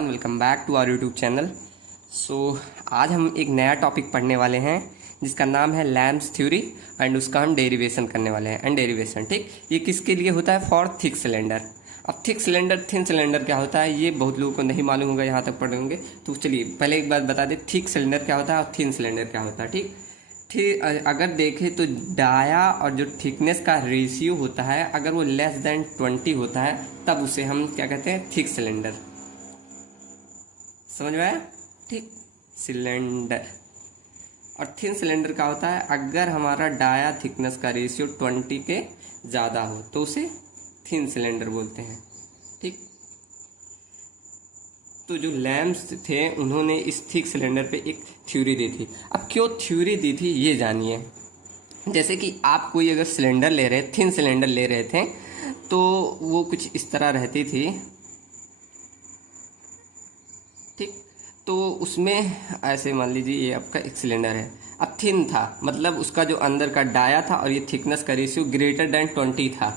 Everyone, welcome back to our YouTube channel. आज हम एक नया टॉपिक पढ़ने वाले हैं जिसका नाम है लैम्स थ्योरी एंड उसका हम डेरिवेशन करने वाले हैं। एंड डेरिवेशन, ठीक, ये किसके लिए होता है? For thick cylinder. अब थिक सिलेंडर, थिन सिलेंडर क्या होता है ये बहुत लोगों को नहीं मालूम होगा, यहाँ तक पढ़े होंगे। तो चलिए पहले एक बात बता दें, थिक सिलेंडर क्या होता है और थिन सिलेंडर क्या होता है। ठीक, अगर देखें तो डाया और जो थिकनेस का रेशियो होता है, अगर वो लेस देन 20 होता है तब उसे हम क्या कहते हैं? Thick cylinder. समझ में आया? ठीक, सिलेंडर। और थिन सिलेंडर का होता है अगर हमारा डाया थिकनेस का रेशियो 20 के ज़्यादा हो तो उसे थिन सिलेंडर बोलते हैं। ठीक, तो जो लैम्स थे उन्होंने इस थिक सिलेंडर पे एक थ्योरी दी थी। अब क्यों थ्योरी दी थी ये जानिए। जैसे कि आप कोई अगर सिलेंडर ले रहे, थिन सिलेंडर ले रहे थे तो वो कुछ इस तरह रहती थी। ठीक, तो उसमें ऐसे मान लीजिए ये आपका एक सिलेंडर है, अब थिन था, मतलब उसका जो अंदर का डाया था और ये थिकनेस का रेशियो ग्रेटर देन 20 था।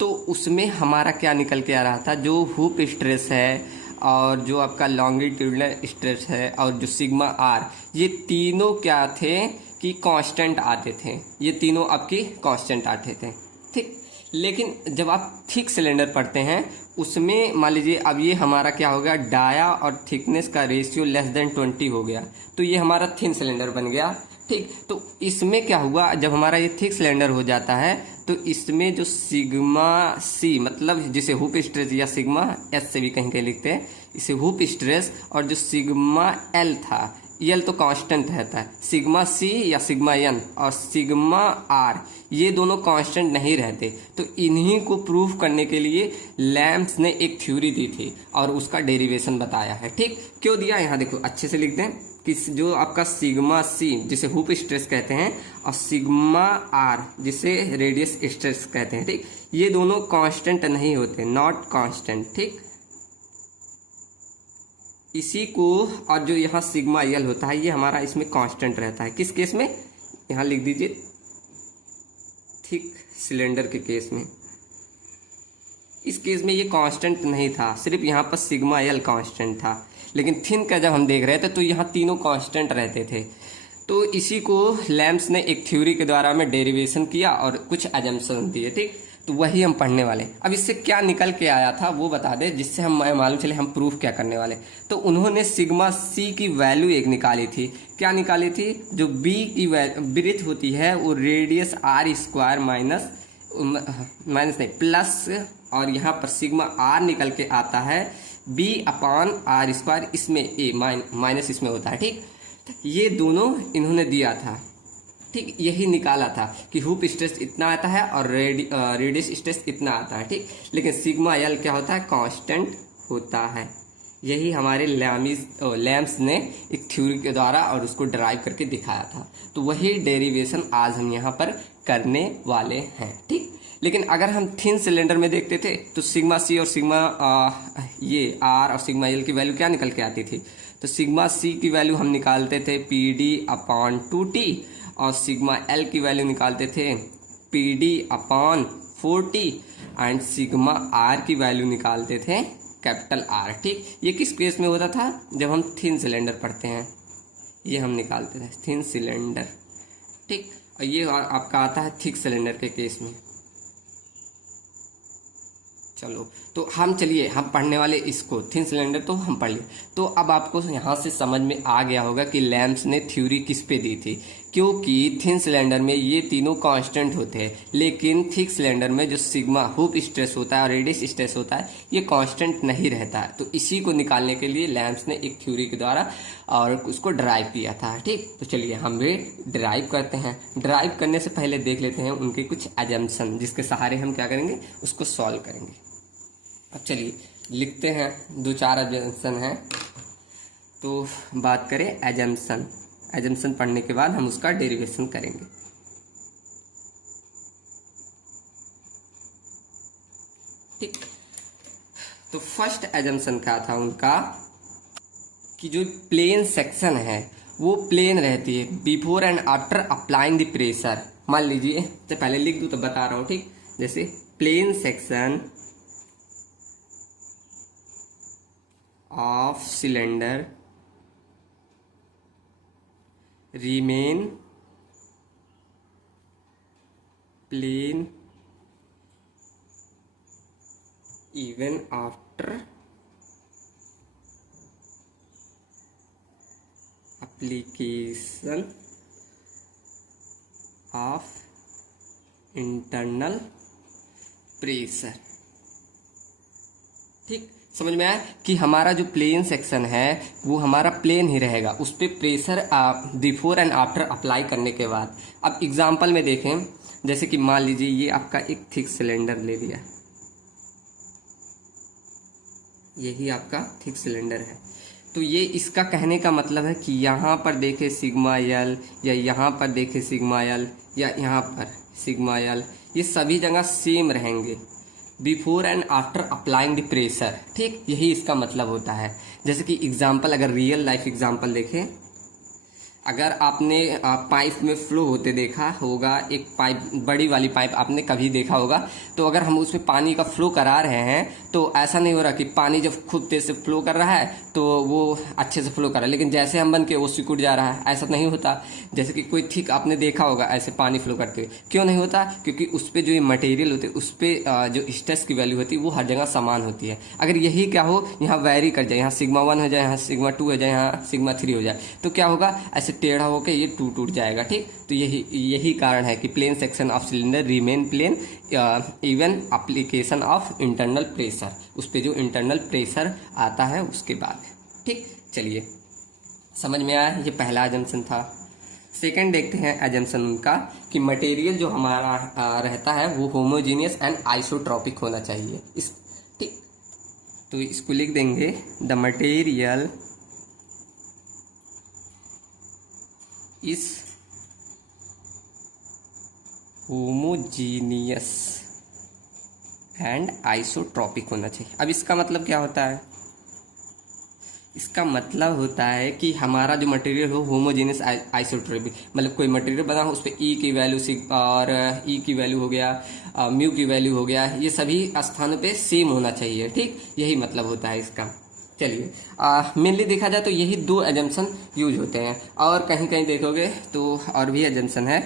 तो उसमें हमारा क्या निकल के आ रहा था? जो हुप स्ट्रेस है और जो आपका लॉन्गिट्यूडनल स्ट्रेस है और जो सिग्मा आर, ये तीनों क्या थे कि कांस्टेंट आते थे। ये तीनों आपकी कांस्टेंट आते थे। ठीक, लेकिन जब आप थिक सिलेंडर पढ़ते हैं उसमें मान लीजिए अब ये हमारा क्या हो गया? डाया और थिकनेस का रेशियो लेस देन 20 हो गया, तो ये हमारा थिन सिलेंडर बन गया। ठीक, तो इसमें क्या हुआ? जब हमारा ये थिक सिलेंडर हो जाता है तो इसमें जो सिग्मा सी, मतलब जिसे हुप स्ट्रेस या सिग्मा एस से भी कहीं कहीं लिखते हैं, इसे हुप स्ट्रेस, और जो सिग्मा एल था, एल तो कांस्टेंट रहता है, सिग्मा सी या सिग्मा एन और सिग्मा आर, ये दोनों कांस्टेंट नहीं रहते। तो इन्हीं को प्रूफ करने के लिए लैम्स ने एक थ्योरी दी थी और उसका डेरिवेशन बताया है। ठीक, क्यों दिया? यहाँ देखो अच्छे से लिख दें कि जो आपका सिग्मा सी जिसे हुप स्ट्रेस कहते हैं और सिग्मा आर जिसे रेडियस स्ट्रेस कहते हैं, ठीक, ये दोनों कांस्टेंट नहीं होते, नॉट कांस्टेंट। ठीक, इसी को, और जो यहाँ सिग्मा एल होता है ये हमारा इसमें कांस्टेंट रहता है। किस केस में? यहाँ लिख दीजिए, थिक सिलेंडर के केस में। इस केस में ये कांस्टेंट नहीं था, सिर्फ यहाँ पर सिग्मा एल कांस्टेंट था। लेकिन थिन का जब हम देख रहे थे तो यहाँ तीनों कांस्टेंट रहते थे। तो इसी को लैम्स ने एक थ्योरी के द्वारा में डेरिवेशन किया और कुछ अजम्पशन दिए। ठीक, तो वही हम पढ़ने वाले। अब इससे क्या निकल के आया था वो बता दे, जिससे हम मालूम चले हम प्रूफ क्या करने वाले। तो उन्होंने सिग्मा सी की वैल्यू एक निकाली थी। क्या निकाली थी? जो बी की ब्रीथ होती है वो रेडियस आर स्क्वायर माइनस नहीं प्लस, और यहाँ पर सिग्मा आर निकल के आता है बी अपॉन आर स्क्वायर, इसमें ए माइनस इसमें होता है। ठीक, ये दोनों इन्होंने दिया था। ठीक, यही निकाला था कि हुप स्ट्रेस इतना आता है और रेडियस स्ट्रेस इतना आता है। ठीक, लेकिन सिग्मा एल क्या होता है? कांस्टेंट होता है। यही हमारे लैम्स ने एक थ्योरी के द्वारा और उसको ड्राइव करके दिखाया था। तो वही डेरिवेशन आज हम यहाँ पर करने वाले हैं। ठीक, लेकिन अगर हम थिन सिलेंडर में देखते थे तो सिग्मा सी और सिग्मा ये आर और सिग्मा एल की वैल्यू क्या निकल के आती थी? तो सिग्मा सी की वैल्यू हम निकालते थे पी डी अपॉन 2t और सिग्मा एल की वैल्यू निकालते थे P D upon 4t and sigma R की वैल्यू निकालते थे कैपिटल आर। ठीक, ये किस केस में होता था? जब हम थिन सिलेंडर पढ़ते हैं ये हम निकालते थे थिन सिलेंडर। ठीक, और ये आपका आता है थिक सिलेंडर के केस में। चलो, तो हम चलिए हम पढ़ने वाले इसको थिन सिलेंडर तो हम पढ़ लिए। तो अब आपको यहाँ से समझ में आ गया होगा कि लैम्स ने थ्योरी किस पे दी थी। क्योंकि थिन सिलेंडर में ये तीनों कांस्टेंट होते हैं, लेकिन थिक सिलेंडर में जो सिग्मा हुप स्ट्रेस होता है और रेडियस स्ट्रेस होता है ये कांस्टेंट नहीं रहता है। तो इसी को निकालने के लिए लैम्स ने एक थ्योरी के द्वारा और उसको ड्राइव किया था। ठीक, तो चलिए हम भी ड्राइव करते हैं। ड्राइव करने से पहले देख लेते हैं उनके कुछ अजम्पशन, जिसके सहारे हम क्या करेंगे? उसको सॉल्व करेंगे। अब चलिए लिखते हैं, 2-4 एजम्पशन हैं। तो बात करें एजम्पशन। एजम्पशन पढ़ने के बाद हम उसका डेरिवेशन करेंगे। ठीक, तो फर्स्ट एजम्पशन क्या था उनका कि जो प्लेन सेक्शन है वो प्लेन रहती है before and after applying the pressure. मान लीजिए, तो पहले लिख दूं तो बता रहा हूं। ठीक, जैसे plane section of cylinder remain plane even after application of internal pressure। ठीक, समझ में आया कि हमारा जो प्लेन सेक्शन है वो हमारा प्लेन ही रहेगा, उस पर pressure before and after apply करने के बाद। अब एग्जांपल में देखें, जैसे कि मान लीजिए ये आपका एक थिक सिलेंडर ले लिया, यही आपका थिक सिलेंडर है। तो ये इसका कहने का मतलब है कि यहाँ पर देखे सिग्मा एल, या यहाँ पर देखे सिग्मा एल, या यहाँ पर सिग्मा एल, ये सभी जगह सेम रहेंगे before and after applying the pressure. ठीक, यही इसका मतलब होता है। जैसे कि एग्जांपल, अगर रियल लाइफ एग्जांपल देखें, अगर आपने पाइप में फ्लो होते देखा होगा, एक पाइप, बड़ी वाली पाइप आपने कभी देखा होगा, तो अगर हम उसमें पानी का फ्लो करा रहे हैं तो ऐसा नहीं हो रहा कि पानी जब खुद तेज से फ्लो कर रहा है तो वो अच्छे से फ्लो कर रहा है, लेकिन जैसे हम बन के वो सिकुड़ जा रहा है, ऐसा नहीं होता। जैसे कि कोई थिक आपने देखा होगा ऐसे पानी फ्लो करते हुए, क्यों नहीं होता? क्योंकि उस पर जो ये मटेरियल होते हैं उस पर जो स्ट्रेस की वैल्यू होती है वो हर जगह समान होती है। अगर यही क्या हो, यहाँ वेरी कर जाए, यहाँ सिग्मा 1 हो जाए, यहाँ सिग्मा 2 हो जाए, यहाँ सिग्मा 3 हो जाए, तो क्या होगा, ऐसे टेढ़ा होकर ये टूट जाएगा। ठीक, तो यही कारण है कि plane section of cylinder remain plane even application of internal pressure, उस पे जो इंटरनल प्रेशर आता है उसके बाद। ठीक, चलिए समझ में आया, ये पहला एजम्पशन था। सेकंड देखते हैं एजम्पशन उनका कि मटेरियल जो हमारा रहता है वो होमोजीनियस एंड आइसोट्रॉपिक होना चाहिए। ठीक, तो इसको लिख देंगे, द मटेरियल इस होमोजीनियस एंड आइसोट्रॉपिक होना चाहिए। अब इसका मतलब क्या होता है? इसका मतलब होता है कि हमारा जो मटेरियल हो होमोजीनियस आइसोट्रॉपिक, मतलब कोई मटेरियल बना हो उस पर ई की वैल्यू और ई की वैल्यू हो गया, म्यू की वैल्यू हो गया, ये सभी स्थानों पे सेम होना चाहिए। ठीक, यही मतलब होता है इसका। चलिए, मेनली देखा जाए तो यही दो एजम्पशन यूज होते हैं, और कहीं कहीं देखोगे तो और भी एजम्पशन है।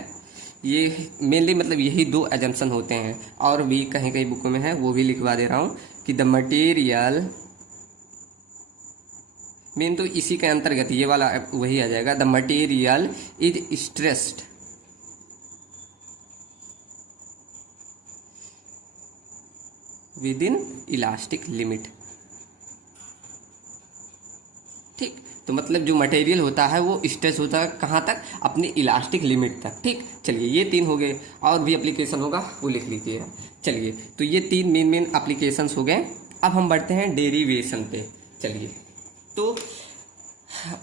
ये मेनली मतलब यही दो एजम्पशन होते हैं, और भी कहीं कहीं बुकों में है, वो भी लिखवा दे रहा हूँ कि द मटेरियल, मेन तो इसी के अंतर्गत ये वाला वही आ जाएगा, the material is stressed with in elastic limit. ठीक, तो मतलब जो मटेरियल होता है वो स्ट्रेच होता है कहाँ तक? अपनी इलास्टिक लिमिट तक। ठीक, चलिए ये तीन हो गए, और भी एप्लीकेशन होगा वो लिख लीजिए। चलिए, तो ये तीन मेन एप्लीकेशंस हो गए। अब हम बढ़ते हैं डेरिवेशन पे। चलिए, तो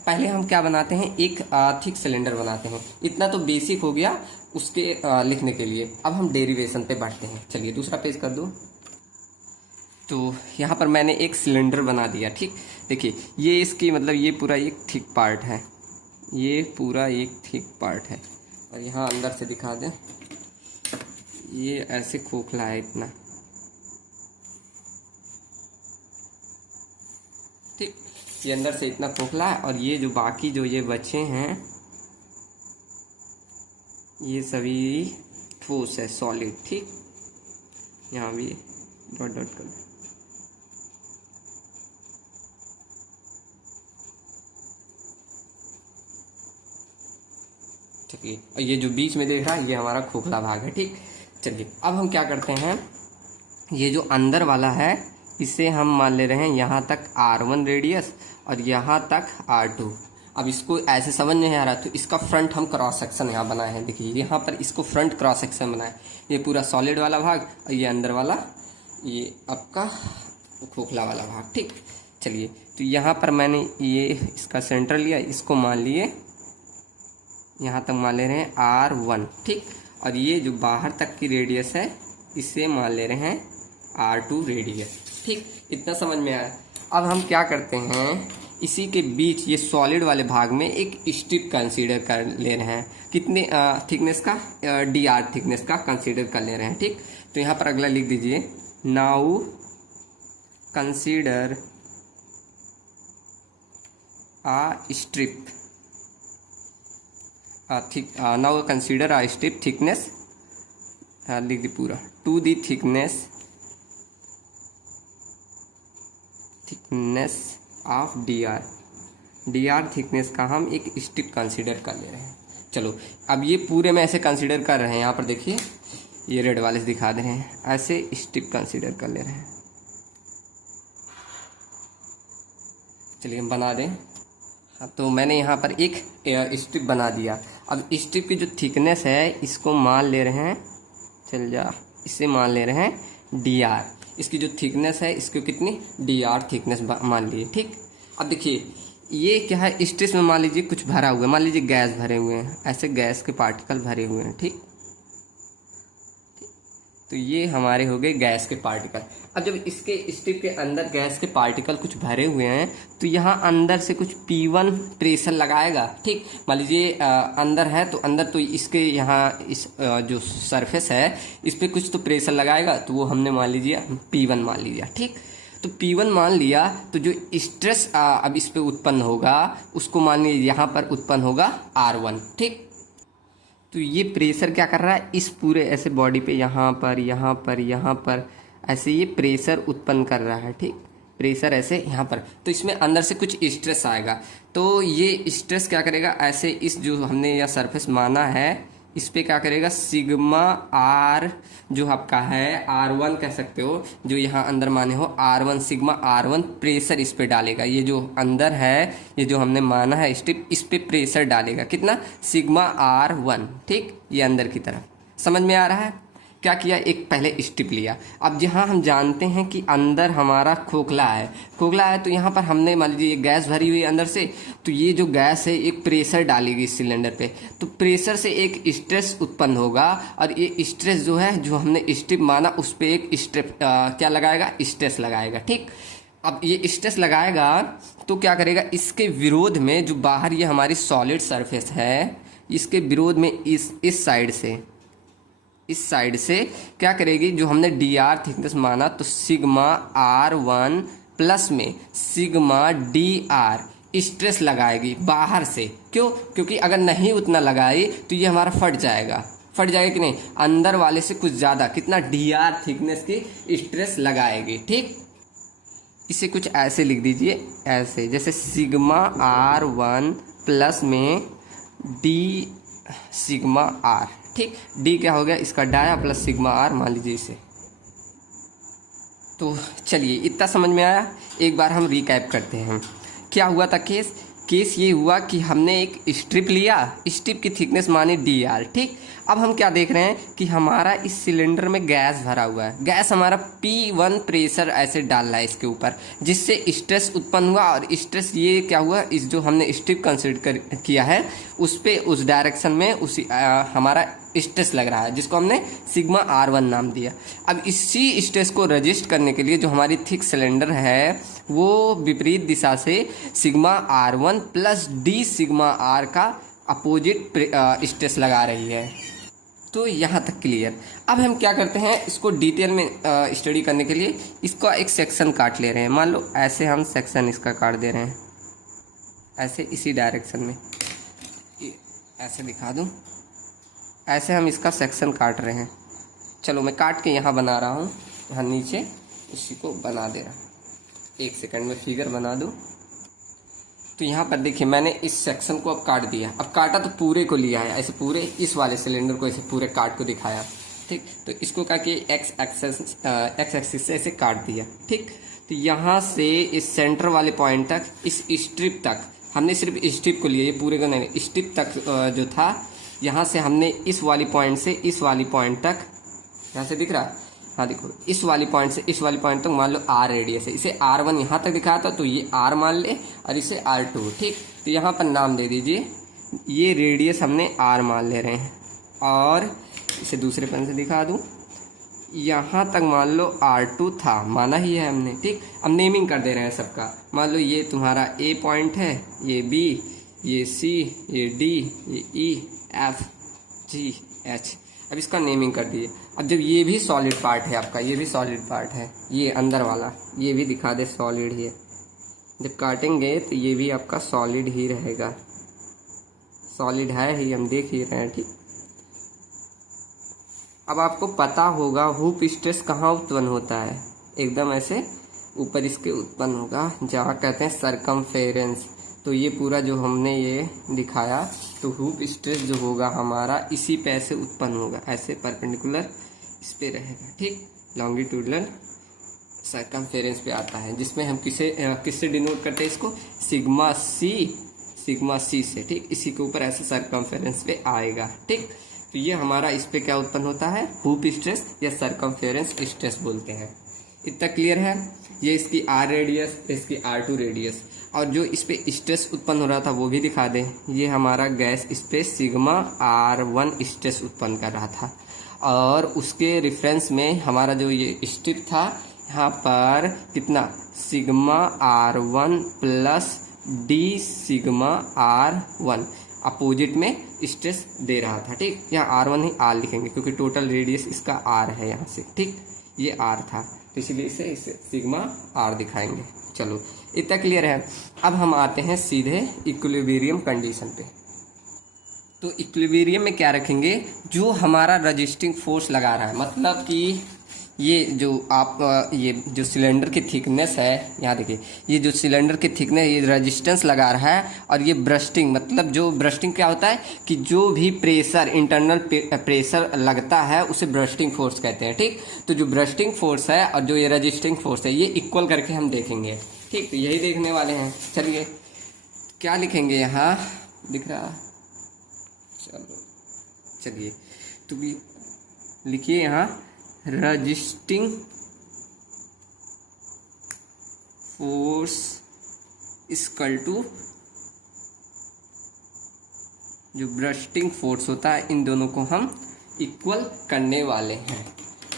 पहले हम क्या बनाते हैं, एक थिक सिलेंडर बनाते हैं। इतना तो बेसिक हो गया उसके लिखने के लिए। अब हम डेरिवेशन पे बढ़ते हैं। चलिए दूसरा पेज कर दो। तो यहाँ पर मैंने एक सिलेंडर बना दिया। ठीक, देखिए ये इसकी मतलब ये पूरा एक थिक पार्ट है, ये पूरा एक थिक पार्ट है, और यहाँ अंदर से दिखा दें, ये ऐसे खोखला है इतना। ठीक, ये अंदर से इतना खोखला है, और ये जो बाकी जो ये बचे हैं ये सभी ठोस है, सॉलिड। ठीक, यहाँ भी डॉट डॉट कर। और ये जो बीच में देख रहा है ये हमारा खोखला भाग है। ठीक, चलिए अब हम क्या करते हैं, ये जो अंदर वाला है इसे हम मान ले रहे हैं यहाँ तक R1 रेडियस और यहाँ तक R2। अब इसको ऐसे समझ नहीं आ रहा तो इसका फ्रंट हम क्रॉस सेक्शन यहाँ बनाए हैं। देखिए यहाँ पर इसको फ्रंट क्रॉस सेक्शन बनाए, ये पूरा सॉलिड वाला भाग और ये अंदर वाला ये आपका खोखला वाला भाग। ठीक, चलिए तो यहाँ पर मैंने ये इसका सेंटर लिया, इसको मान लिए यहाँ तक मान ले रहे हैं R1। ठीक, और ये जो बाहर तक की रेडियस है इसे मान ले रहे हैं R2 रेडियस। ठीक, इतना समझ में आया। अब हम क्या करते हैं, इसी के बीच ये सॉलिड वाले भाग में एक स्ट्रिप कंसीडर कर ले रहे हैं। कितने थिकनेस का? DR थिकनेस का कंसीडर कर ले रहे हैं। ठीक, तो यहाँ पर अगला लिख दीजिए, now consider strip now consider a strip thickness लिख दी पूरा to the thickness of dr thickness का हम एक स्ट्रिप कंसीडर कर ले रहे हैं। चलो अब ये पूरे में ऐसे कंसीडर कर रहे हैं, यहाँ पर देखिए ये रेड वाले से दिखा दे रहे हैं, ऐसे स्ट्रिप कंसीडर कर ले रहे हैं। चलिए हम बना दें। हाँ, तो मैंने यहाँ पर एक स्ट्रिप बना दिया। अब स्ट्रिप की जो थिकनेस है इसको मान ले रहे हैं, चल जा, इसे मान ले रहे हैं dr। इसकी जो थिकनेस है इसको कितनी dr थिकनेस मान लिए। ठीक, अब देखिए ये क्या है, स्ट्रेस में मान लीजिए कुछ भरा हुआ है, मान लीजिए गैस भरे हुए हैं, ऐसे गैस के पार्टिकल भरे हुए हैं। ठीक, तो ये हमारे हो गए गैस के पार्टिकल। अब जब इसके स्ट्रिप के अंदर गैस के पार्टिकल कुछ भरे हुए हैं तो यहाँ अंदर से कुछ P1 प्रेशर लगाएगा। ठीक, मान लीजिए अंदर है तो अंदर तो इसके यहाँ इस जो सरफेस है इस पर कुछ तो प्रेशर लगाएगा, तो वो हमने मान लीजिए P1 मान लिया। ठीक, तो P1 मान लिया तो जो स्ट्रेस अब इस पे उत्पन्न होगा उसको मान लीजिए यहाँ पर उत्पन्न होगा R1। ठीक, तो ये प्रेशर क्या कर रहा है, इस पूरे ऐसे बॉडी पे यहाँ पर ऐसे ये प्रेशर उत्पन्न कर रहा है। ठीक, प्रेशर ऐसे यहाँ पर, तो इसमें अंदर से कुछ स्ट्रेस आएगा, तो ये स्ट्रेस क्या करेगा, ऐसे इस जो हमने यह सरफेस माना है इस पे क्या करेगा, सिग्मा आर जो आपका है R1 कह सकते हो, जो यहाँ अंदर माने हो R1, सिग्मा R1 प्रेशर इस पे डालेगा। ये जो अंदर है, ये जो हमने माना है स्ट्रिप, इस पे प्रेशर डालेगा कितना, सिग्मा R1। ठीक, ये अंदर की तरफ समझ में आ रहा है। क्या किया, एक पहले स्ट्रिप लिया। अब जहाँ हम जानते हैं कि अंदर हमारा खोखला है तो यहाँ पर हमने मान लीजिए गैस भरी हुई है अंदर से, तो ये जो गैस है एक प्रेशर डालेगी इस सिलेंडर पे, तो प्रेशर से एक स्ट्रेस उत्पन्न होगा और ये स्ट्रेस जो है जो हमने स्ट्रिप माना उस पर एक स्ट्रिप क्या लगाएगा, स्ट्रेस लगाएगा। ठीक, अब ये स्ट्रेस लगाएगा तो क्या करेगा, इसके विरोध में जो बाहर ये हमारी सॉलिड सरफेस है इसके विरोध में इस साइड से क्या करेगी, जो हमने dr थिकनेस माना तो सिग्मा R1 प्लस में सिग्मा dr स्ट्रेस लगाएगी बाहर से। क्यों, क्योंकि अगर नहीं उतना लगाई तो ये हमारा फट जाएगा कि नहीं, अंदर वाले से कुछ ज़्यादा कितना dr थिकनेस की स्ट्रेस लगाएगी। ठीक, इसे कुछ ऐसे लिख दीजिए, ऐसे जैसे सिग्मा R1 प्लस में d सिग्मा r। ठीक, डी क्या हो गया, इसका डाया प्लस सिग्मा आर मान लीजिए इसे। तो चलिए इतना समझ में आया, एक बार हम रिकैप करते हैं। क्या हुआ था केस ये हुआ कि हमने एक स्ट्रिप लिया, स्ट्रिप की थिकनेस मानी dr। ठीक, अब हम क्या देख रहे हैं कि हमारा इस सिलेंडर में गैस भरा हुआ है, गैस हमारा P1 प्रेशर ऐसे डाल रहा है इसके ऊपर, जिससे स्ट्रेस उत्पन्न हुआ और स्ट्रेस ये क्या हुआ, इस जो हमने स्ट्रिप कंसीडर किया है उस पे उस डायरेक्शन में उसी हमारा स्ट्रेस लग रहा है, जिसको हमने सिग्मा R1 नाम दिया। अब इसी स्ट्रेस को रजिस्ट करने के लिए जो हमारी थिक सिलेंडर है वो विपरीत दिशा से sigma R1 plus D sigma R का अपोजिट स्ट्रेस लगा रही है। तो यहाँ तक क्लियर। अब हम क्या करते हैं, इसको डिटेल में स्टडी करने के लिए इसका एक सेक्शन काट ले रहे हैं। मान लो ऐसे हम सेक्शन इसका काट दे रहे हैं, ऐसे इसी डायरेक्शन में, ऐसे दिखा दूँ, ऐसे हम इसका सेक्शन काट रहे हैं। चलो मैं काट के यहाँ बना रहा हूँ, यहाँ नीचे इसी को बना दे रहा हूँ। एक सेकंड में फिगर बना दूँ। तो यहाँ पर देखिए मैंने इस सेक्शन को अब काट दिया। अब काटा तो पूरे को लिया है, ऐसे पूरे इस वाले सिलेंडर को ऐसे पूरे काट को दिखाया। ठीक, तो इसको क्या कि एक्स एक्सिस से ऐसे काट दिया। ठीक, तो यहाँ से इस सेंटर वाले पॉइंट तक, इस स्ट्रिप तक, हमने सिर्फ स्ट्रिप को लिया, ये पूरे को नहीं, स्ट्रिप तक जो था, यहाँ से हमने इस वाली पॉइंट से इस वाली पॉइंट तक, यहाँ से दिख रहा, हाँ देखो, इस वाली पॉइंट से इस वाली पॉइंट तक मान लो R रेडियस है, इसे R1 यहाँ तक दिखाया था तो ये R मान ले और इसे R2। ठीक, तो यहाँ पर नाम दे दीजिए, ये रेडियस हमने R मान ले रहे हैं और इसे दूसरे पेन से दिखा दूँ, यहाँ तक मान लो R2 था, माना ही है हमने। ठीक, अब नेमिंग कर दे रहे हैं सबका। मान लो ये तुम्हारा A पॉइंट है, ये B, ये C, ये D, ये E, F, G, H। अब इसका नेमिंग कर दिए। अब जब ये भी सॉलिड पार्ट है आपका, ये भी सॉलिड पार्ट है, ये अंदर वाला, ये भी दिखा दे सॉलिड है, जब काटेंगे तो ये भी आपका सॉलिड ही रहेगा, सॉलिड है ही, हम देख ही रहे हैं। ठीक, अब आपको पता होगा हुप स्ट्रेस कहाँ उत्पन्न होता है, एकदम ऐसे ऊपर इसके उत्पन्न होगा जहाँ कहते हैं सरकमफेरेंस। तो ये पूरा जो हमने ये दिखाया, तो हुप स्ट्रेस जो होगा हमारा इसी पे ऐसे उत्पन्न होगा, ऐसे परपेंडिकुलर इस पे रहेगा। ठीक, लॉन्गिट्यूडनल सरकमफेरेंस पे आता है, जिसमें हम किससे डिनोट करते हैं इसको, सिग्मा सी से। ठीक, इसी के ऊपर ऐसे सरकमफेरेंस पे आएगा। ठीक, तो ये हमारा इस पे क्या उत्पन्न होता है, हुप स्ट्रेस या सरकमफेरेंस स्ट्रेस बोलते हैं। इतना क्लियर है। ये इसकी आर रेडियस, इसकी R2 रेडियस, और जो इस पे स्ट्रेस उत्पन्न हो रहा था वो भी दिखा दें। ये हमारा गैस इस पे सिग्मा R1 स्ट्रेस उत्पन्न कर रहा था, और उसके रेफरेंस में हमारा जो ये स्ट्रिप था यहाँ पर कितना, sigma R1 plus D sigma R1 opposite में स्ट्रेस दे रहा था। ठीक, यहाँ R1 ही R लिखेंगे क्योंकि टोटल रेडियस इसका R है यहाँ से। ठीक, ये R था तो इसलिए इसे सिग्मा R दिखाएंगे। चलो, इतना क्लियर है। अब हम आते हैं सीधे इक्विलिब्रियम कंडीशन पे। तो इक्विलिब्रियम में क्या रखेंगे, जो हमारा रजिस्टिंग फोर्स लगा रहा है, मतलब कि ये जो ये जो सिलेंडर की थिकनेस है, यहाँ देखिए, ये जो सिलेंडर की थिकनेस, ये रेजिस्टेंस लगा रहा है, और ये ब्रस्टिंग, मतलब जो ब्रस्टिंग क्या होता है कि जो भी प्रेशर, इंटरनल प्रेशर लगता है उसे ब्रस्टिंग फोर्स कहते हैं। ठीक, तो जो ब्रस्टिंग फोर्स है और जो ये रजिस्टिंग फोर्स है, ये इक्वल करके हम देखेंगे। ठीक, तो यही देखने वाले हैं। चलिए, क्या लिखेंगे यहाँ, दिख रहा, चलो चलिए, तो भी लिखिए यहाँ, रजिस्टिंग फोर्स इक्वल टू जो ब्रस्टिंग फोर्स होता है, इन दोनों को हम इक्वल करने वाले हैं।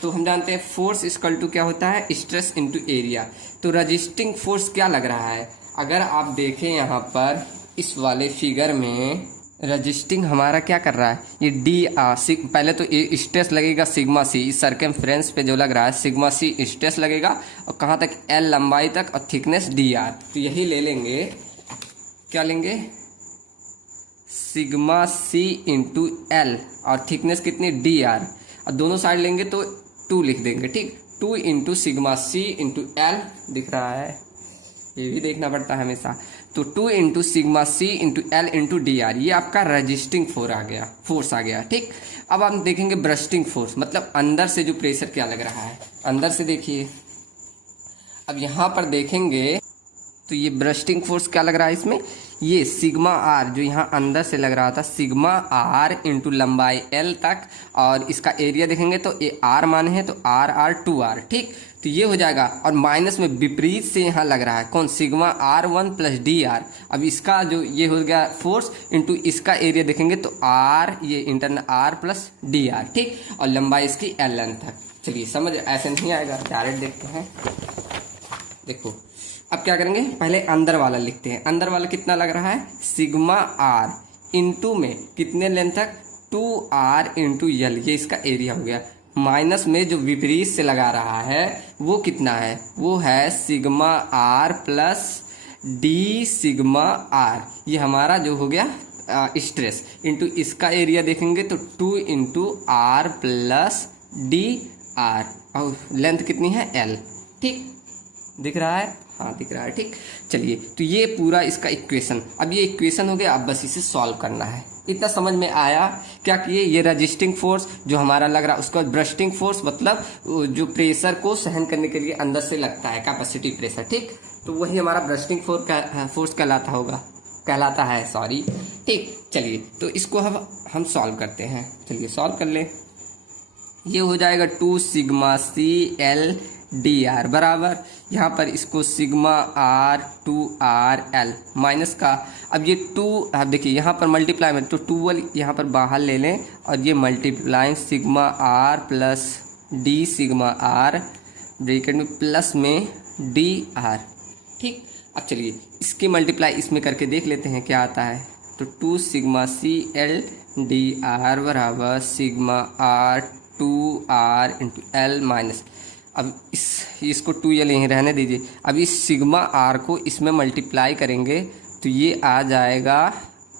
तो हम जानते हैं फोर्स इक्वल टू क्या होता है, स्ट्रेस इनटू एरिया। तो रजिस्टिंग फोर्स क्या लग रहा है, अगर आप देखें यहाँ पर इस वाले फिगर में, रजिस्टिंग हमारा क्या कर रहा है, ये पहले तो ये स्ट्रेस लगेगा सिग्मा सी, इस सरकमफेरेंस पे जो लग रहा है सिग्मा सी स्ट्रेस लगेगा, और कहाँ तक, L लंबाई तक, और थिकनेस DR। तो यही ले लेंगे, क्या लेंगे, सिग्मा सी इंटू L, और थिकनेस कितनी, DR, और दोनों साइड लेंगे तो 2 लिख देंगे। ठीक, 2 into sigma C into L, दिख रहा है, ये भी देखना पड़ता है हमेशा। तो 2 into sigma C into L into DR, ये आपका रजिस्टिंग फोर्स आ गया। ठीक, अब हम देखेंगे ब्रस्टिंग फोर्स, मतलब अंदर से जो प्रेशर क्या लग रहा है, अंदर से देखिए। अब यहाँ पर देखेंगे तो ये ब्रस्टिंग फोर्स क्या लग रहा है इसमें, ये सिग्मा R जो यहाँ अंदर से लग रहा था, सिग्मा R इंटू लंबाई L तक, और इसका एरिया देखेंगे तो ये R माने हैं तो R 2R। ठीक, तो ये हो जाएगा, और माइनस में विपरीत से यहाँ लग रहा है कौन, सिग्मा R1 प्लस DR। अब इसका जो ये हो गया फोर्स इंटू इसका एरिया देखेंगे तो R, ये इंटरनल R प्लस DR। ठीक, और लंबाई इसकी L तक। चलिए, समझ ऐसे नहीं आएगा, डायरेक्ट देखते हैं। देखो, अब क्या करेंगे, पहले अंदर वाला लिखते हैं। अंदर वाला कितना लग रहा है, सिग्मा R इंटू में कितने लेंथ तक, 2R इंटू L, ये इसका एरिया हो गया। माइनस में जो विपरीत से लगा रहा है वो कितना है, वो है sigma R plus D sigma R, ये हमारा जो हो गया स्ट्रेस, इंटू इसका एरिया देखेंगे तो 2 इंटू R प्लस DR, और लेंथ कितनी है L। ठीक, दिख रहा है, हाँ दिख रहा है। ठीक, चलिए, तो ये पूरा इसका इक्वेशन, अब ये इक्वेशन हो गया, अब बस इसे सॉल्व करना है। इतना समझ में आया, क्या किए, ये रजिस्टिंग फोर्स जो हमारा लग रहा है, उसका ब्रस्टिंग फोर्स मतलब जो प्रेशर को सहन करने के लिए अंदर से लगता है, कैपेसिटी प्रेशर। ठीक, तो वही हमारा ब्रस्टिंग फोर्स कहलाता है, सॉरी। ठीक, चलिए, तो इसको हम सॉल्व करते हैं। चलिए, सॉल्व कर ले। ये हो जाएगा 2 सिग्मा सी L DR बराबर, यहाँ पर इसको sigma R 2R L minus का, अब ये 2, अब देखिए यहाँ पर मल्टीप्लाई में तो 2 यहाँ पर बाहर ले लें, और ये multiply sigma R plus D sigma R bracket में प्लस में DR। ठीक, अब चलिए इसकी मल्टीप्लाई इसमें करके देख लेते हैं क्या आता है। तो 2 सिग्मा सी L DR बराबर sigma R 2R into L minus, अब इसको 2l यहीं रहने दीजिए। अब इस सिग्मा आर को इसमें मल्टीप्लाई करेंगे तो ये आ जाएगा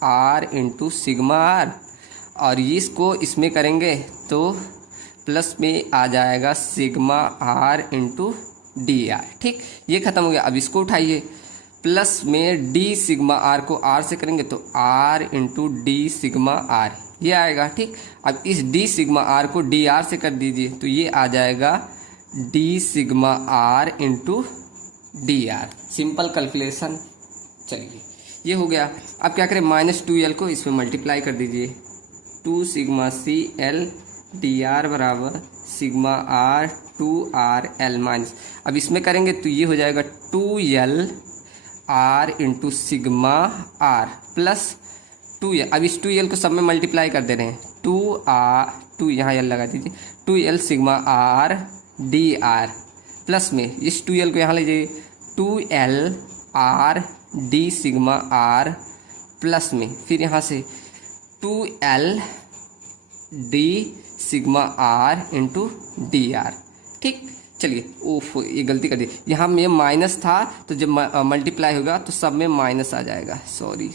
r इंटू सिग्मा आर, और इसको इसमें करेंगे तो प्लस में आ जाएगा sigma R into D R. ठीक, ये खत्म हो गया। अब इसको उठाइए, प्लस में डी सिग्मा आर को आर से करेंगे तो R into D sigma R, ये आएगा। ठीक, अब इस डी सिग्मा आर को डी आर से कर दीजिए तो ये आ जाएगा D sigma R into D R. Simple calculation. चलिए ये हो गया। अब क्या करें, -2l को इसमें मल्टीप्लाई कर दीजिए, 2 sigma C L D R बराबर sigma R 2r l minus. अब इसमें करेंगे तो ये हो जाएगा 2l r into sigma R plus 2l। अब इस 2l को सब में मल्टीप्लाई कर दे रहे हैं, 2 यहाँ l लगा दीजिए, 2l sigma r D R plus में इस 2l को यहाँ लीजिए, 2l r D sigma R plus में फिर यहाँ से 2l D sigma R into D R. ठीक, चलिए, ओफ ये गलती कर दी, यहाँ में माइनस था तो जब मल्टीप्लाई होगा तो सब में माइनस आ जाएगा। सॉरी,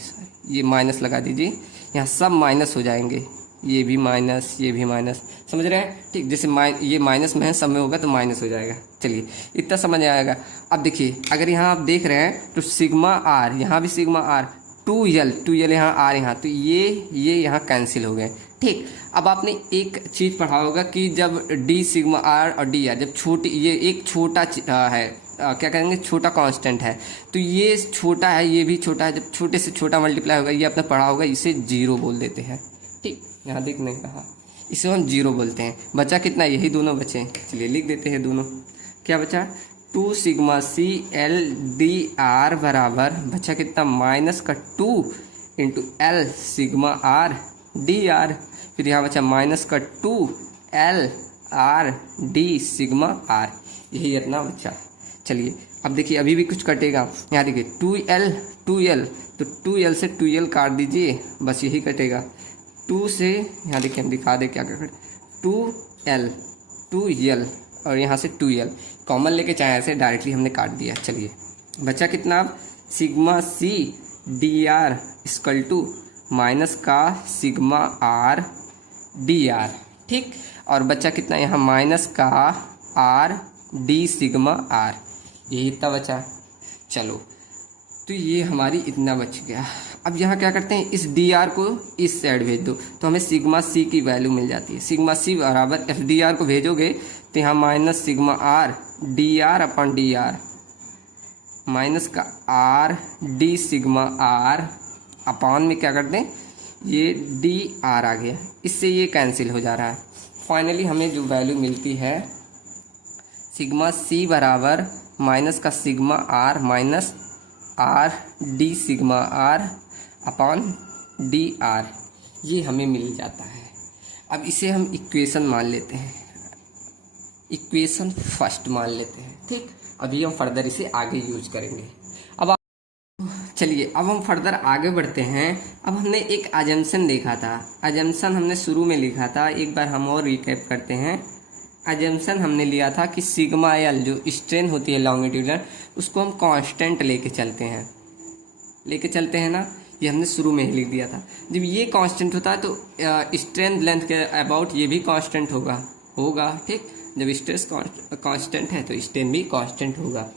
ये माइनस लगा दीजिए, यहाँ सब माइनस हो जाएंगे, ये भी माइनस, ये भी माइनस, समझ रहे हैं। ठीक, जैसे ये माइनस में है, सब में होगा तो माइनस हो जाएगा। चलिए इतना समझ आएगा। अब देखिए, अगर यहाँ आप देख रहे हैं तो सिग्मा आर, यहाँ भी सिग्मा आर, 2l यहाँ आर यहाँ, तो ये यहाँ कैंसिल हो गए। ठीक, अब आपने एक चीज़ पढ़ा होगा कि जब डी सिग्मा आर और डी आर जब छोटी, ये एक छोटा है, क्या कहेंगे, छोटा कांस्टेंट है, तो ये छोटा है, ये भी छोटा है, जब छोटे से छोटा मल्टीप्लाई होगा, ये आपने पढ़ा होगा, इसे 0 बोल देते हैं। ठीक, यहाँ देख नहीं रहा, इसे हम 0 बोलते हैं। बचा कितना, यही दोनों बचे। चलिए लिख देते हैं दोनों। क्या बचा, 2 sigma C L D R बराबर बचा कितना, -2 into L sigma R D R, फिर यहाँ बचा -2 L R D sigma R, यही इतना बचा। चलिए अब देखिए, अभी भी कुछ कटेगा। यहाँ देखिए 2l तो 2l से 2l काट दीजिए, बस यही कटेगा। 2 से यहाँ देखिए, हम दिखा दे क्या कर, 2l और यहाँ से 2l कॉमन लेके चाहे ऐसे डायरेक्टली हमने काट दिया। चलिए बचा कितना, अब sigma C D R equal to minus का सिग्मा आर डी आर। ठीक, और बचा कितना, यहाँ माइनस का आर डी सिग्मा आर, यही इतना बचा। चलो तो ये हमारी इतना बच गया। अब यहाँ क्या करते हैं, इस डी आर को इस साइड भेज दो तो हमें सिग्मा सी की वैल्यू मिल जाती है। सिग्मा सी बराबर एफ डी आर को भेजोगे तो यहाँ minus sigma R D R upon D R, minus का R D sigma R upon में क्या करते हैं, ये डी आर आ गया, इससे ये कैंसिल हो जा रहा है। फाइनली हमें जो वैल्यू मिलती है, सिग्मा सी बराबर माइनस का sigma R minus R D sigma R upon D R, ये हमें मिल जाता है। अब इसे हम इक्वेशन मान लेते हैं, इक्वेशन फर्स्ट मान लेते हैं। ठीक, अभी हम फर्दर इसे आगे यूज करेंगे। अब चलिए, अब हम फर्दर आगे बढ़ते हैं। अब हमने एक अजम्पशन देखा था, अजम्पशन हमने शुरू में लिखा था, एक बार हम और रिकैप करते हैं। अजम्पशन हमने लिया था कि सिग्मा एल जो स्ट्रेन होती है लॉन्गिट्यूडनल, उसको हम कांस्टेंट लेके चलते हैं ना, ये हमने शुरू में ही लिख दिया था। जब ये कांस्टेंट होता है तो स्ट्रेंथ लेंथ के अबाउट ये भी कांस्टेंट होगा। ठीक, जब स्ट्रेस कांस्टेंट है तो स्ट्रेन भी कांस्टेंट होगा।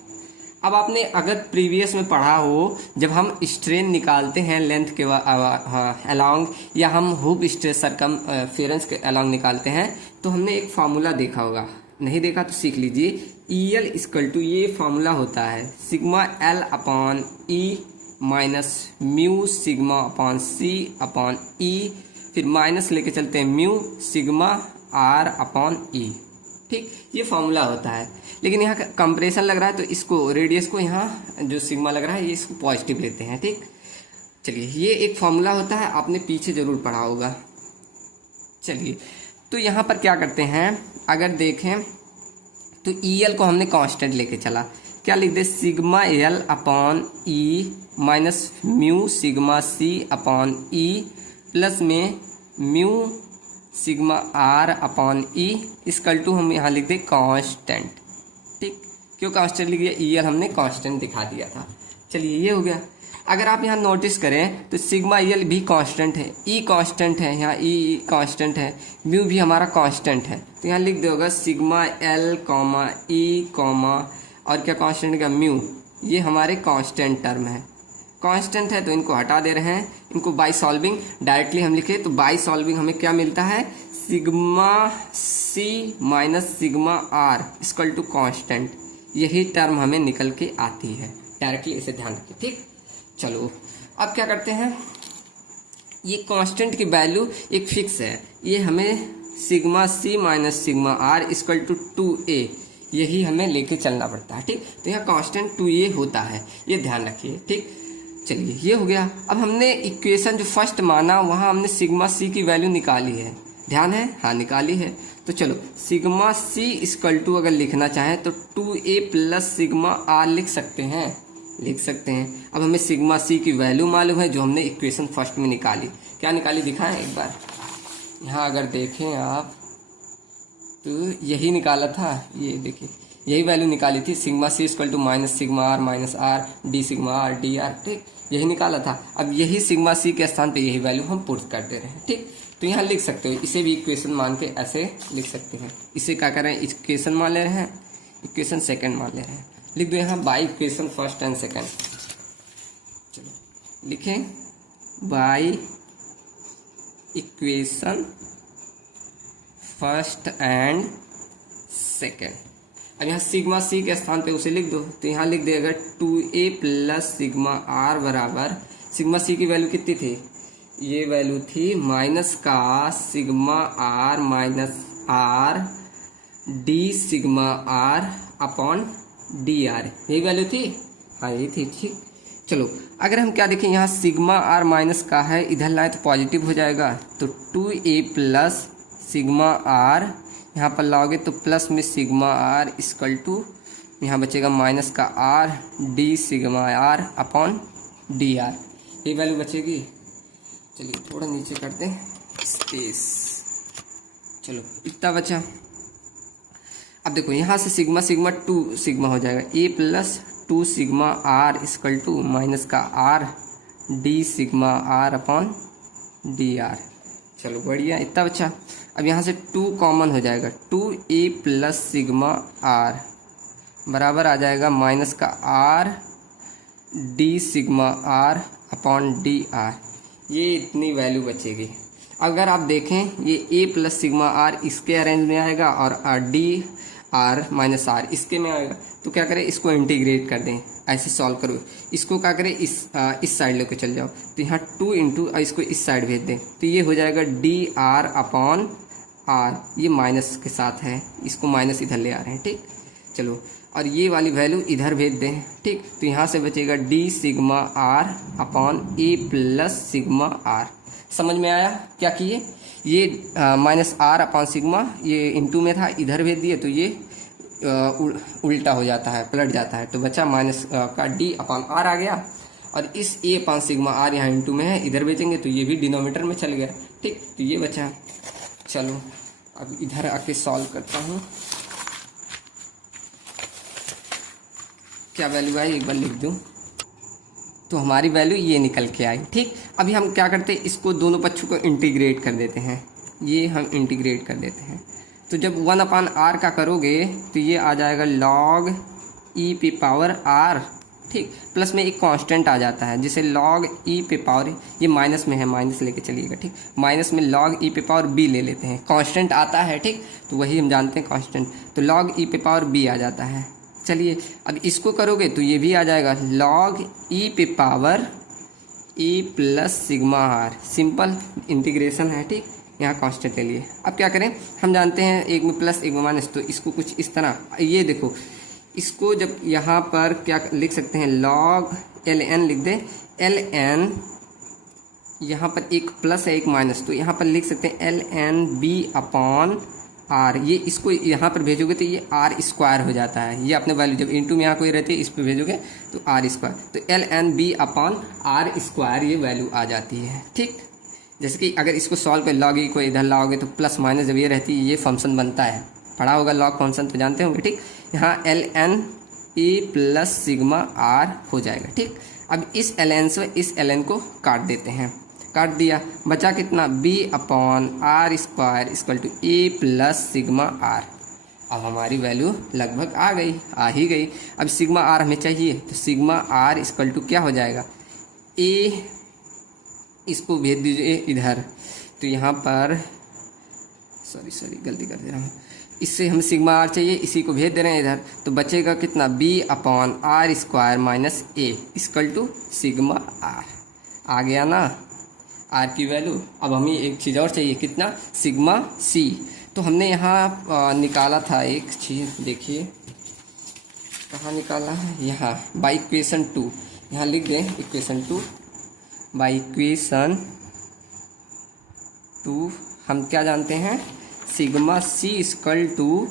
अब आपने अगर प्रीवियस में पढ़ा हो, जब हम स्ट्रेन निकालते हैं लेंथ के अलोंग, या हम हुक स्ट्रेस सरकमफेरेंस के अलोंग निकालते हैं, तो हमने एक फार्मूला देखा होगा, नहीं देखा तो सीख लीजिए। EL इक्वल टू, ये फार्मूला होता है sigma L upon E minus mu sigma upon C upon E, फिर माइनस लेके चलते हैं mu sigma R upon E। ठीक, ये फार्मूला होता है। लेकिन यहाँ कंप्रेशन लग रहा है तो इसको, रेडियस को, यहाँ जो सिग्मा लग रहा है ये इसको पॉजिटिव लेते हैं। ठीक, चलिए ये एक फार्मूला होता है, आपने पीछे जरूर पढ़ा होगा। चलिए तो यहाँ पर क्या करते हैं, अगर देखें तो EL को हमने कांस्टेंट लेके चला, क्या लिख दे, sigma L upon E minus mu sigma C upon E plus में mu sigma R upon E equal to हम यहाँ लिख दे कांस्टेंट। क्यों कांस्टेंट लिख दिया, ईएल हमने कांस्टेंट दिखा दिया था। चलिए ये हो गया। अगर आप यहाँ नोटिस करें तो सिग्मा ईल भी कांस्टेंट है, ई कांस्टेंट है, यहाँ ई कांस्टेंट है, म्यू भी हमारा कांस्टेंट है। तो यहाँ लिख दोगे सिग्मा एल कॉमा ई कॉमा और क्या कांस्टेंट का म्यू, ये हमारे कांस्टेंट टर्म है। कांस्टेंट है तो इनको हटा दे रहे हैं, इनको बाय सॉल्विंग डायरेक्टली हम लिखे तो बाय सॉल्विंग हमें क्या मिलता है, sigma C minus sigma R equal to constant, यही टर्म हमें निकल के आती है डायरेक्टली, इसे ध्यान रखिए। ठीक, चलो अब क्या करते हैं, ये कांस्टेंट की वैल्यू एक फिक्स है, ये हमें sigma C minus sigma R equal to 2a, यही हमें लेके चलना पड़ता है। ठीक, तो यहाँ कांस्टेंट 2a होता है, ये ध्यान रखिए। ठीक, चलिए ये हो गया। अब हमने इक्वेशन जो फर्स्ट माना वहाँ हमने सिग्मा सी की वैल्यू निकाली है, ध्यान है, हाँ निकाली है। तो चलो सिग्मा सी इक्वल टू अगर लिखना चाहें तो 2a प्लस सिग्मा आर लिख सकते हैं, लिख सकते हैं। अब हमें सिग्मा सी की वैल्यू मालूम है जो हमने इक्वेशन फर्स्ट में निकाली। क्या निकाली दिखाएं एक बार, यहाँ अगर देखें आप तो यही निकाला था, ये देखिए यही वैल्यू निकाली थी, sigma C equal to minus sigma R minus R D sigma R D R. ठीक, यही निकाला था। अब यही सिग्मा सी के स्थान पे यही वैल्यू हम पुट कर दे रहे हैं। ठीक, तो यहाँ लिख सकते हो, इसे भी इक्वेशन मान के ऐसे लिख सकते हैं। इसे क्या कर रहे हैं, इक्वेशन मान ले रहे हैं, इक्वेशन सेकंड मान ले रहे हैं। लिख दो यहाँ by equation first and second. चलो लिखें by equation first and second. अब यहाँ सिग्मा सी के स्थान पे उसे लिख दो, तो यहाँ लिख देगा 2a प्लस सिग्मा आर बराबर, सिग्मा सी की वैल्यू कितनी थी, ये वैल्यू थी माइनस का sigma R minus R D sigma R upon D R, यही वैल्यू थी, हाँ यही थी। ठीक, चलो अगर हम क्या देखें, यहाँ सिग्मा आर माइनस का है, इधर लाए तो पॉजिटिव हो जाएगा, तो 2a प्लस सिग्मा आर यहाँ पर लाओगे तो प्लस में सिग्मा आर इक्वल टू, यहाँ बचेगा माइनस का R D sigma R upon D R, ये वैल्यू बचेगी। चलिए थोड़ा नीचे करते हैं स्पेस, चलो इतना बचा। अब देखो यहाँ से सिग्मा सिग्मा 2 सिग्मा हो जाएगा, A plus 2 sigma R equal to minus का R D sigma R upon D R. चलो बढ़िया, इतना बचा। अब यहाँ से 2 कॉमन हो जाएगा, 2a प्लस सिग्मा आर बराबर आ जाएगा माइनस का R D sigma R upon D R, ये इतनी वैल्यू बचेगी। अगर आप देखें ये a प्लस सिग्मा आर इसके अरेंज में आएगा और डी आर माइनस आर इसके में आएगा, तो क्या करें इसको इंटीग्रेट कर दें, ऐसे सॉल्व करो। इसको क्या करें, इस साइड लेके चल जाओ, तो यहाँ 2 इंटू इसको इस साइड भेज दें, तो ये हो जाएगा डी आर अपॉन आर, ये माइनस के साथ है, इसको माइनस इधर ले आ रहे हैं। ठीक, चलो और ये वाली वैल्यू इधर भेज दें। ठीक, तो यहाँ से बचेगा D sigma R upon A plus sigma R. समझ में आया क्या किए, ये माइनस आर अपॉन सिग्मा ये इंटू में था, इधर भेज दिए तो ये उल्टा हो जाता है, पलट जाता है, तो बचा माइनस का डी अपॉन आर आ गया, और इस ए अपॉन सिग्मा आर यहाँ इंटू में है, इधर भेजेंगे तो ये भी डिनोमीटर में चल गया। ठीक, तो ये बचा। चलो अब इधर आके सॉल्व करता हूँ, क्या वैल्यू आई एक बार लिख दूँ, तो हमारी वैल्यू ये निकल के आई। ठीक, अभी हम क्या करते हैं, इसको दोनों पक्षों को इंटीग्रेट कर देते हैं, ये हम इंटीग्रेट कर देते हैं। तो जब 1 अपान आर का करोगे तो ये आ जाएगा log e पे पावर r। ठीक, प्लस में एक कांस्टेंट आ जाता है जिसे log e पे पावर, ये माइनस में है, माइनस लेके चलिएगा। ठीक, माइनस में log e पे पावर b ले लेते हैं, कांस्टेंट आता है। ठीक, तो वही हम जानते हैं कांस्टेंट, तो log e पे पावर b आ जाता है। चलिए अब इसको करोगे तो ये भी आ जाएगा log e पे power e plus sigma R, simple integration है। ठीक, यहाँ कांस्टेंट ले लिए। अब क्या करें, हम जानते हैं एक में प्लस एक में माइनस, तो इसको कुछ इस तरह, ये देखो इसको जब यहाँ पर क्या लिख सकते हैं, log ln लिख दें, ln यहाँ पर एक प्लस है एक माइनस, तो यहाँ पर लिख सकते हैं ln b अपॉन आर। ये इसको यहाँ पर भेजोगे तो ये आर स्क्वायर हो जाता है, ये अपने वैल्यू जब इंटू में यहाँ कोई रहती है इस पर भेजोगे तो आर स्क्वायर, तो ln b upon R square ये वैल्यू आ जाती है। ठीक, जैसे कि अगर इसको सॉल्व कर log e को इधर लाओगे तो प्लस माइनस जब ये रहती है ये फंक्शन बनता है, पढ़ा होगा लॉग फंक्शन तो जानते होंगे। ठीक, यहाँ ln A plus sigma R हो जाएगा। ठीक, अब इस ln से इस ln को काट देते हैं, काट दिया, बचा कितना b upon R square equal to A plus sigma R. अब हमारी वैल्यू लगभग आ ही गई। अब सिग्मा आर हमें चाहिए, तो सिग्मा आर इक्वल टू क्या हो जाएगा, ए, इसको भेज दीजिए इधर, तो यहाँ पर सॉरी गलती कर दे रहा हूँ, इससे हमें सिग्मा आर चाहिए, इसी को भेज दे रहे हैं इधर, तो बचेगा कितना b upon R square minus A equal to sigma R. आ गया ना आर की वैल्यू। अब हमें एक चीज़ और चाहिए, कितना, सिग्मा सी। तो हमने यहाँ निकाला था एक चीज़, देखिए कहाँ निकाला है, यहाँ बाई इक्वेशन 2, यहाँ लिख दें इक्वेशन 2, बाई इक्वेशन 2 हम क्या जानते हैं, सिग्मा सी इक्वल टू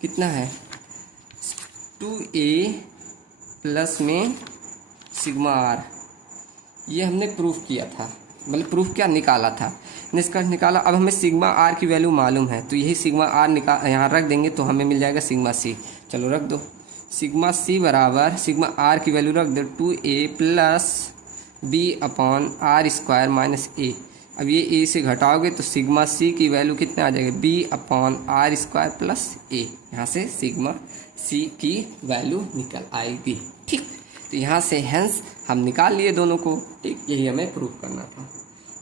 कितना है, 2a प्लस में सिग्मा आर। ये हमने प्रूफ किया था, मतलब प्रूफ क्या निकाला था, निष्कर्ष निकाला। अब हमें सिग्मा आर की वैल्यू मालूम है, तो यही सिग्मा आर यहाँ रख देंगे तो हमें मिल जाएगा सिग्मा सी। चलो रख दो, सिग्मा सी बराबर सिग्मा आर की वैल्यू रख दो 2a plus b upon R square minus A. अब ये ए से घटाओगे तो सिग्मा सी की वैल्यू कितना आ जाएगा, b upon R square plus A. यहाँ से सिग्मा सी की वैल्यू निकल आएगी। ठीक, तो यहाँ से हेंस हम निकाल लिए दोनों को। ठीक, यही हमें प्रूफ करना था।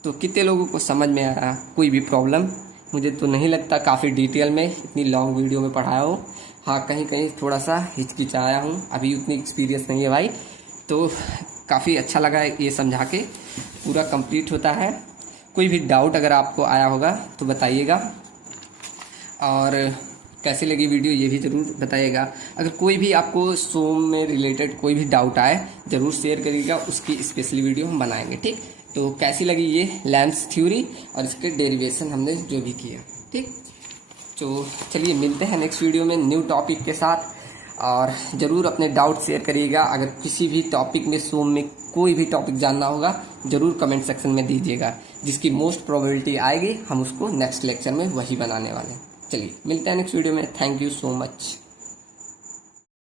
तो कितने लोगों को समझ में आया, कोई भी प्रॉब्लम? मुझे तो नहीं लगता काफ़ी डिटेल में इतनी लॉन्ग वीडियो में पढ़ाया हूँ। हाँ, कहीं कहीं थोड़ा सा हिचकिचाया हूँ, अभी उतनी एक्सपीरियंस नहीं है भाई, तो काफ़ी अच्छा लगा ये समझा के, पूरा कंप्लीट होता है। कोई भी डाउट अगर आपको आया होगा तो बताइएगा, और कैसी लगी वीडियो ये भी ज़रूर बताइएगा। अगर कोई भी आपको सोम में रिलेटेड कोई भी डाउट आए ज़रूर शेयर करिएगा, उसकी स्पेशली वीडियो हम बनाएंगे। ठीक, तो कैसी लगी ये लैम्प्स थ्योरी और इसके डेरिवेशन हमने जो भी किया। ठीक, तो चलिए मिलते हैं नेक्स्ट वीडियो में न्यू टॉपिक के साथ, और ज़रूर अपने डाउट शेयर करिएगा। अगर किसी भी टॉपिक में सोम में कोई भी टॉपिक जानना होगा ज़रूर कमेंट सेक्शन में दीजिएगा, जिसकी मोस्ट प्रोबेबिलिटी आएगी हम उसको नेक्स्ट लेक्चर में वही बनाने वाले हैं। चलिए मिलते हैं नेक्स्ट वीडियो में। Thank you so much.